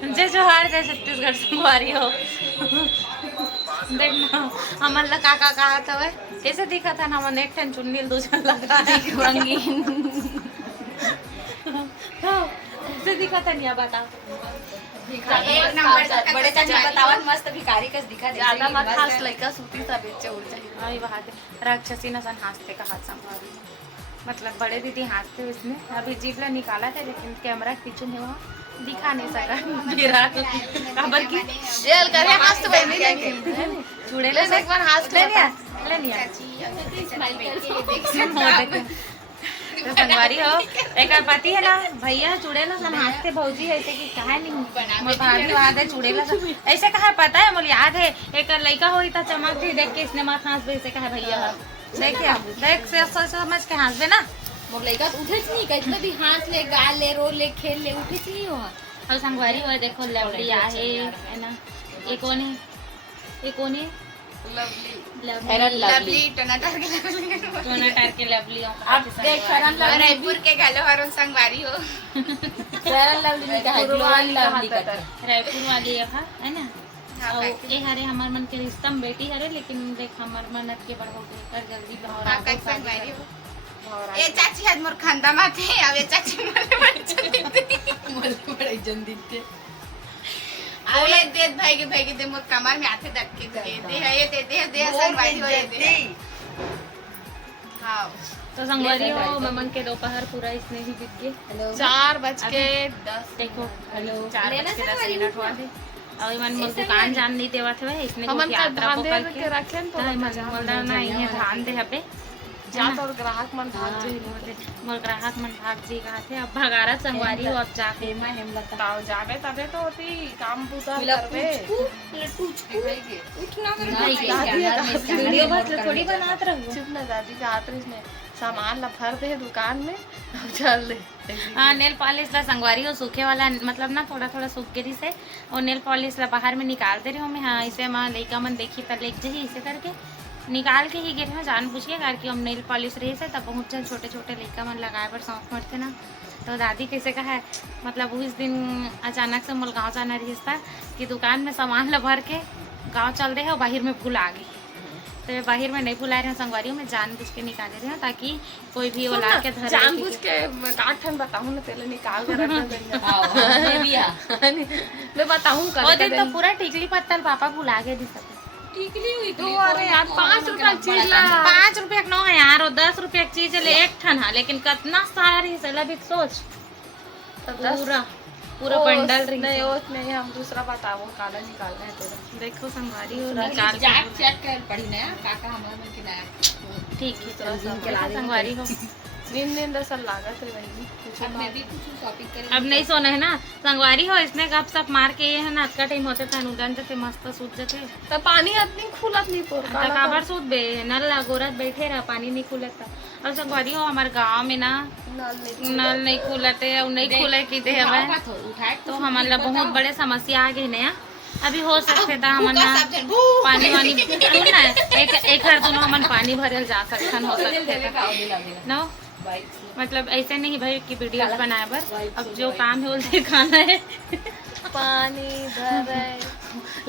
जय जोहार, जय छत्तीसगढ़ संगवारी हो। देखना हमन ला का कहा था वे कैसे दिखा था ना, हमन एक ठन चुन्नी दूसरा लगा रंगीन कैसे दिखा था नहीं बताओ। एक नंबर बड़े चाचा बतावन मस्त भिखारी कस दिखा दे। ज्यादा मत हंस, लइका सूती सा बेचे उड़ जाए। आई बात है, राक्षसी न सन हंसते का हाथ संभाली, मतलब बड़े दीदी हंसते उसने अभी जीभ ला निकाला था, लेकिन कैमरा के पीछे में वहाँ दिखा नहीं सका मेरा खबर की जेल करे हंस तो नहीं, लेकिन चुड़ैला से एक बार हंस ले लिया तो संगवारी हो। एक पति है ना भैया चुड़ैला सन हंसते भौजी ऐसे कि कहा नहीं भाभी याद है चुड़ैला सन ऐसे कहा पता है मुझे याद है। एक लड़का हो था चमक थी देख के इसने माथ हंस दे ऐसे कहा भैया देखिए देख से समझ के हंस दे ना मोर लइका तो उठे नहीं कइतले भी हाथ ले गा ले रो ले खेल ले उठे नहीं हो। और संगवारी हो देखो लवली है ना, एक कोने लवली टनाटर के लवली अब देख शरण लवली रायपुर के गलो हरन संगवारी हो। शरण लवली ने कहा ग्लोबल लवली का रायपुर वाली है ना। और ये हरे हमार मन के रिश्ता में बेटी हरे, लेकिन देख हमार मन के बढ़ो कर जल्दी संगवारी हो। ए चाची हाथ मोर खंदा माथे अब ए चाची मोर बड़े जन दिखते अब ये दे भाई के दे मोर कमर में हाथे दट के दे है ये दे संगवारी हो दे। हां तो संगवारी हो ममन के दोपहर पूरा इसने ही बीत गए 4:10 देखो 4:10 हुआ थे। और मन मोर दुकान जान नहीं देवा थे इसने को यात्रा पकड़ के रखे तो मन नहीं है धान दे हबे जा तो ग्राहक मन भाग जी मोर ग्राहक मन भाग जी कहा थे अब भगारा संगवारी हो। अब जाके मैं हेमलत ताऊ जाबे तबे तो होती काम पूरा करबे उठना वीडियो बस थोड़ी बनात रहू चुप ना दादी जात रही ने सामान ला भर दे दुकान में चल ले। हाँ नेल पॉलिश ला संगवारी हो सूखे वाला मतलब ना थोड़ा थोड़ा सूख गिरी से और नेल पॉलिश ला बाहर में निकालते रहो मैं। हाँ इसे माँ लइका मन देखी त लेक जही इसे करके निकाल के ही गिर हैं जान पूछ के करके हम नेल पॉलिश रही से तब बहुत जन छोटे छोटे लइका मन लगाए पर शौक मरते ना। तो दादी कैसे कहा है मतलब उस दिन अचानक से मोल गाँव जाना रही था कि दुकान में सामान ला भर के गाँव चल रहे हैं बाहर में फूल आ गई तो बाहर में नहीं फुला रहे हैं संगवारी में जान बुझ के निकाले रहे हैं ताकि कोई भी वो ला के धर जान बुझ के काठन बताऊं ना तेरे निकाल के रख दे मैं बताऊं कर दे तो पूरा टिकली पत्तल पापा भुला के दी सब टिकली हुई तो अरे यार 5 रुपया चीज ला 5 रुपया का 9 है यार और 10 रुपया की चीज ले एक ठन है लेकिन कितना सारा रही सला भी सोच पूरा बंडल रही नहीं वो नहीं हम दूसरा बताओ काला निकालना है तेरा देखो संगवारी हो निकाल चेक कर पड़ी ना काका हमारे मन के ना ठीक है संगवारी हो दिन दसल लागत है भाई अब मैं भी कुछ शॉपिंग करें अब नहीं सोना है ना संगवारी हो इसने गप सप मार के ये है ना का टाइम होते था उदन से मस्त सूत जाते तो पानी इतनी खुलत नहीं पोर काबर सूत बे नल गोरत बैठे रहा पानी नहीं खुलत था। और संगवारी हो हमारे गांव में ना नल नहीं खुलते और नहीं खुले की दे हमें तो हमारे बहुत बड़े समस्या आ गई नया अभी हो सकते था हमारे पानी वानी ना एक हर दोनों हमन पानी भरल जा सकता हो सकते ना मतलब ऐसे नहीं भाई कि वीडियो बनाए बर अब जो काम है वो दिखाना है पानी भरे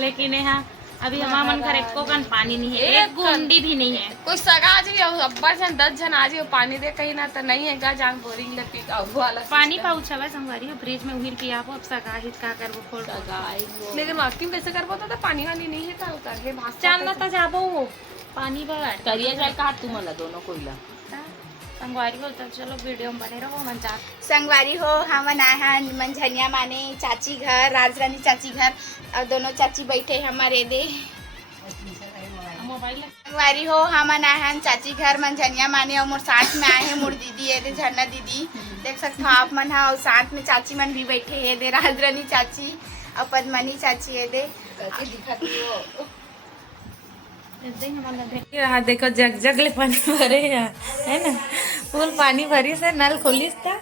लेकिन यहाँ अभी हमारा मन घर एको कन पानी नहीं है एक गुंडी भी नहीं है। कोई सगा आज भी अब्बा जन 10 जन आज पानी दे कहीं ना तो नहीं है गा जान बोरिंग ले पी वाला पानी पाउच है संगवारी फ्रिज में उहिर पिया अब सगा ही का करबो फोड़ लेकिन वाकिंग कैसे करबो तो पानी वाली नहीं है तो करके भाग चांद त जाबो पानी बगा करिए जाए का तुम ला दोनों कोइला संगवारी हो तो चलो वीडियो में बने रहो मन जात संगवारी हो हम आए मंझनिया माने चाची घर राजरानी चाची घर और दोनों चाची बैठे हमारे दे मोबाइल संगवारी हो हम आए चाची घर मंझनिया माने और मोर साथ में आए हैं मोर दीदी है दे झरना दीदी देख सकते हो आप मन और साथ में चाची मन भी बैठे है दे राजरानी चाची और पद्मनी चाची है दे दिखाती हो देखो जग जग ले पानी भरे है ना फुल पानी भरी से नल खोलिस था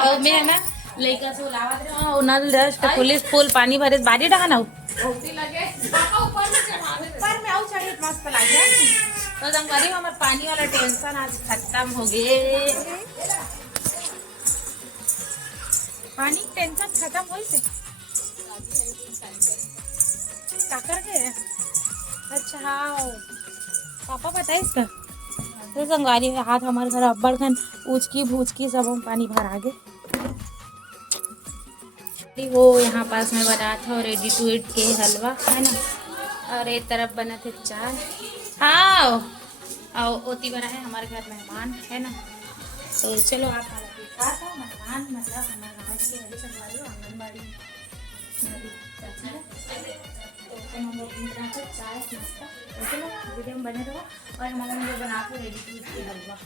और मैं है ना लइका से लावत रहे नल जस्ट पुलिस फुल पानी भरे बारी डहा ना लगे ऊपर में चढ़ावे पर में आउ चढ़े मस्त लागे तो संगवारी हमर पानी वाला टेंशन आज खत्म हो गए पानी टेंशन खत्म होई से का कर के अच्छा हाँ पापा पता है इसका तो संगवारी है हाथ हमारे घर अब्बड़ खन उचकी भूचकी सब हम पानी भर आगे वो यहाँ पास में बना था रेडी टू ईट के हलवा है ना और एक तरफ बना थे चाय हाँ और ओती बना है हमारे घर मेहमान है ना तो चलो आप मेहमान मतलब हमारे गाँव की हरी संगवारी आंगनबाड़ी तो हम लोग चाय नाश्ता तो चलो वीडियो में बने रहो और हमारे लोग बनाते रेडी टू ईट के हलवा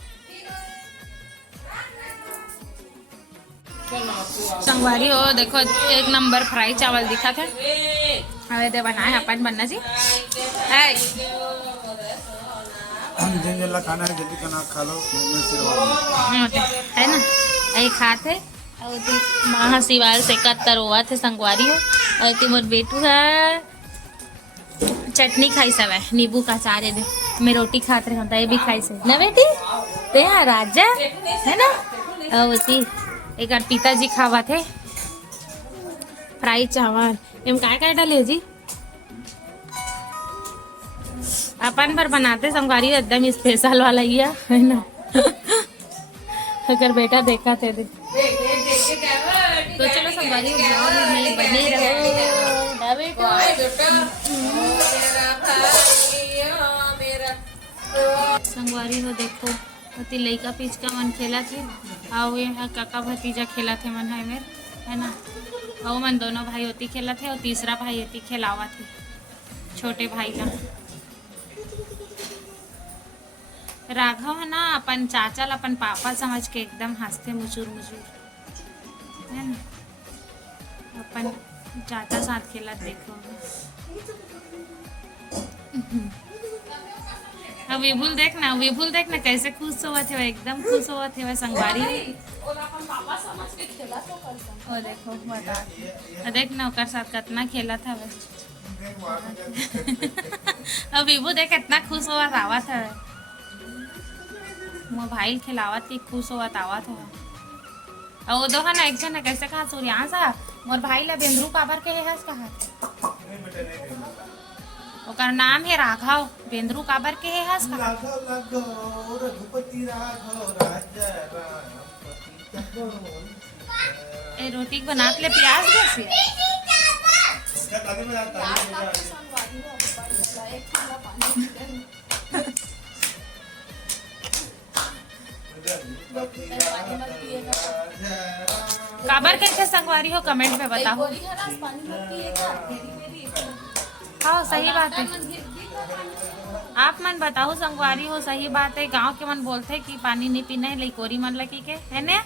संगवारी हो देखो एक नंबर फ्राई चावल दिखा था हमें दे बनाए अपन बनना जी खाना है जल्दी खाना खा लो है ना यही खाते और महाशिवाल से कत्तर हुआ थे संगवारी हो और मोर बेटू है चटनी खाई सब है नींबू का चारे दे मैं रोटी खाते रहता ये भी खाई से ना बेटी ते राजा है ना और एक बार पिताजी खावा थे फ्राई चावल एम काय डाले जी अपन पर बनाते संगवारी एकदम स्पेशल वाला ही है ना अगर बेटा देखा थे तो चलो संगवारी ब्लॉग में बने रहो संगवारी हो देखो अति लइका पिचका मन खेला थे आओ ये काका भतीजा खेला थे मन है ना और मन दोनों भाई होती खेला थे और तीसरा भाई होती खेलावा थे छोटे भाई का राघव है ना अपन चाचा अपन पापा समझ के एकदम हंसते मुचुर है ना अपन चाचा साथ खेला देखो अब विभुल देखना कैसे खुश हुआ थे एकदम खुश हुआ थे वह संगवारी ओ देखो बता देखना ओकर साथ कितना खेला था वह अब विभू देख कितना खुश हुआ आवा था मोबाइल खिलावत थी खुश हुआ आवत हो और दो ना एक जन कैसे कहा सूर्यांशा मोर भाई ला बेंद्रू काबर के है कहा ओकर नाम है राघव बेंद्रू काबर के है हस कहा रघुपति राघव राजा ए रोटी बना के प्याज कैसे काबर कैसे संगवारी हो कमेंट में बताओ हाँ सही बात है आप मन बताओ संगवारी हो सही बात है गांव के मन बोलते कि पानी नहीं पीना है लइकोरी मन लगी के है ने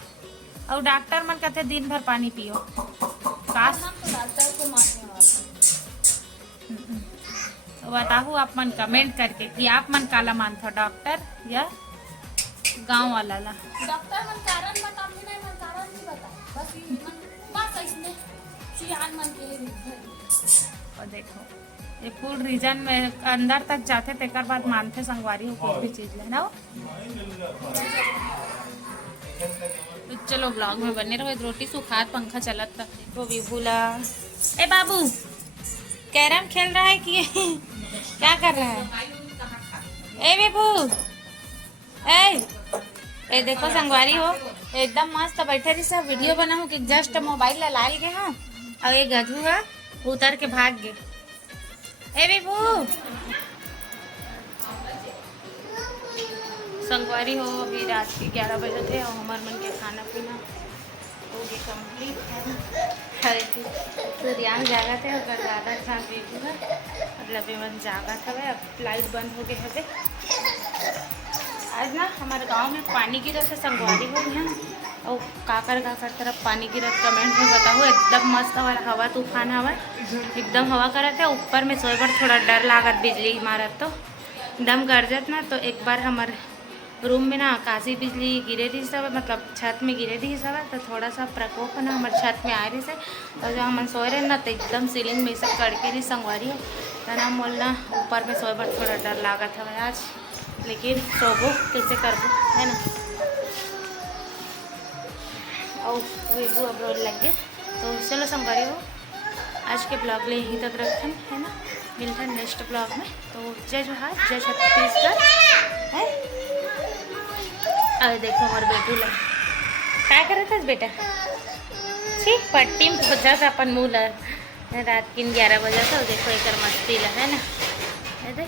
और डॉक्टर मन कहते दिन भर पानी पियो काश तो बताओ आप मन कमेंट करके कि आप मन काला मानता डॉक्टर या गांव वाला ला डॉक्टर मन कारण बता नहीं मन कारण नहीं बता बस बस इसने सियान मन के और देखो ये फूड रीजन में अंदर तक जाते तेकर बाद मानते संगवारी हो कोई भी चीज लेना हो तो चलो ब्लॉग में बने रहो रोटी सुखात पंखा चलत था वो विभूला ए बाबू कैरम खेल रहा है कि क्या कर रहा है ए विभू ए देखो संगवारी हो एकदम मस्त बैठे रही सब वीडियो बना हूँ कि जस्ट मोबाइल लाल गए हाँ और ये गधू है उतर के भाग गए ए विभू संगवारी हो अभी रात के 11 बजे थे और हमारे मन के खाना पीना हो गया कम्प्लीट है तो ध्यान जागा थे अगर ज़्यादा था विभू है मतलब मन जागा था अब लाइट बंद हो गए थे आज ना हमारे गांव में पानी गिरत है संगवारी हो यहाँ और काकर तरफ पानी गिरत कमेंट में बताओ एकदम मस्त हवा तूफान हवा एकदम हवा करत है ऊपर में सोए पर थोड़ा डर लागत बिजली मारत तो दम गरजत ना तो एक बार हमारे रूम में ना काशी बिजली गिरे रही सब मतलब छत में गिरे रही सब तो थोड़ा सा प्रकोप है ना हमारे छत में आ रही से और जब हम सोए रहे ना तो एकदम सीलिंग में सब कड़के रही संगवारी हो तो ना बोलना ऊपर में सोए पर थोड़ा डर लागत है आज लेकिन सोबो कैसे करबो है ना और विभू अब रोड लग गए तो चलो संगवारी हो आज के ब्लॉग ले यहीं तक रखें है ना। मिलते हैं नेक्स्ट ब्लॉग में। तो जय जोहार, जय छत्तीसगढ़ है। अरे देखो हमारे बेटू ला क्या कर रहा था बेटा, ठीक पट्टी में बजा था अपन मुँह ला, रात की 11 बजे था। देखो एक मस्ती ला है ना, अरे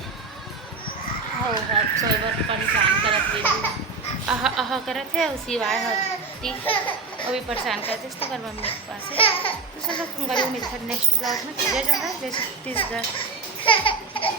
हो सोबर परेशान करत बेटू, आह करत है उसी वाय ठीक वो भी परेशान करते तो कर मम्मी के पास है। तो चलो तुम गरीब मिलकर नेक्स्ट ब्लॉग में। जय जोहार, जय छत्तीसगढ़।